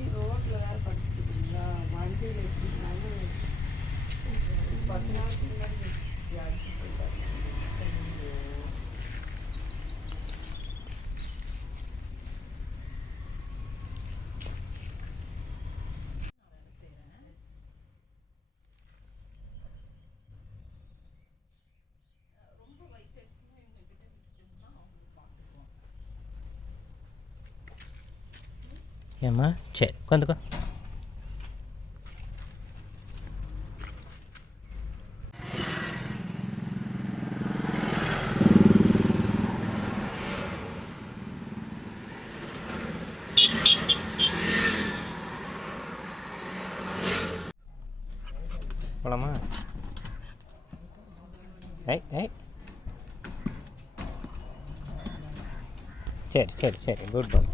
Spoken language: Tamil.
போய் ரோட்டில் வேறு படுத்துக்கிட்டீங்களா? வண்டியில் எப்படினாலும் 10 நாளைக்கு முன்னாடி அடிச்சு போயிட்டாங்க. ஏம்மா சரி உட்காந்துக்கோ. போலாமா? ஐய் ஐய் சரி சரி சரி குட் பாய்.